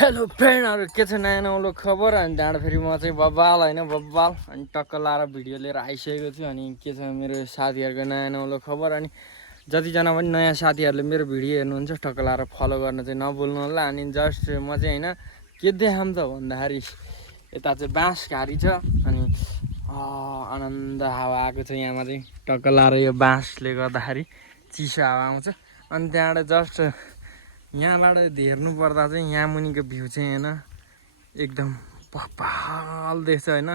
hello फ्रेन्डहरु के छ नयाँ नौलो खबर अनि त्यहाँबाट फेरि म चाहिँ बब्बाल हैन बब्बाल अनि टक्क लाएर भिडियो लिएर आइसकेको छु अनि के छ मेरो साथीहरुको नयाँ नौलो खबर अनि जतिजना पनि नयाँ साथीहरुले मेरो भिडियो हेर्नुहुन्छ टक्क लाएर फलो गर्न चाहिँ नभुल्नु होला अनि जस्ट म चाहिँ हैन के देखाम त भन्दाखेरि यता चाहिँ बाँसघारी छ अनि आनन्द हावा आएको छ यहाँमा चाहिँ टक्क लाएर यो बाँसले गर्दाखेरि चिसो हावा आउँछ अनि त्यहाँबाट जस्ट यहाँबाट हेर्नु पर्दा चाहिँ यहाँ मुनिको भ्यू चाहिँ हैन एकदम बबाल देख्छ हैन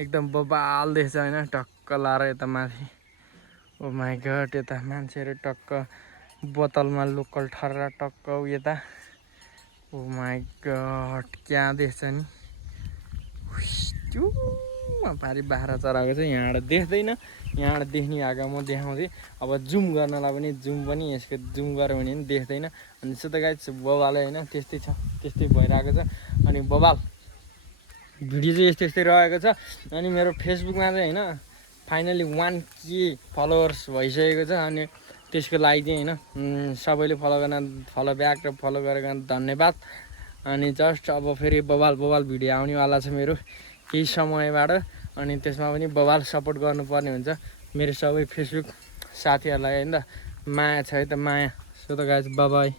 एकदम बबाल देख्छ हैन टक्क लाएर यता माथि ओ माय गॉड यता मान्छेहरु टक्क बोतलमा लोकल ठर्रा टक्क यता ओ माय गॉड क्या देख्छ नि त्यो पारी बाख्रा चराको चाहिँ यहाँबाट देख्दैन यहाँबाट देख्ने आगा म देखाउँदै अब जुम गर्नलाई पनि जुम पनि यसको जुम गर्यो भने पनि देख्दैन अनि सो त गाइस बबाल हैन त्यस्तै छ त्यस्तै भइरहेको छ अनि बबाल भिडियो चाहिँ यस्तै रहेको छ अनि मेरो फेसबुकमा चाहिँ हैन फाइनली 1K फलोवर्स भइसकेको छ अनि त्यसको लागि चाहिँ हैन सबैले फलो ब्याक र फलो गरेको धन्यवाद अनि जस्ट अब फेरि बबाल भिडियो आउनेवाला छ मेरो केही समयबाट अनि त्यसमा पनि बबाल सपोर्ट गर्नुपर्ने हुन्छ मेरो सबै फेसबुक साथीहरुलाई हैन माया छ है त माया सो त गाइस बाइ बाइ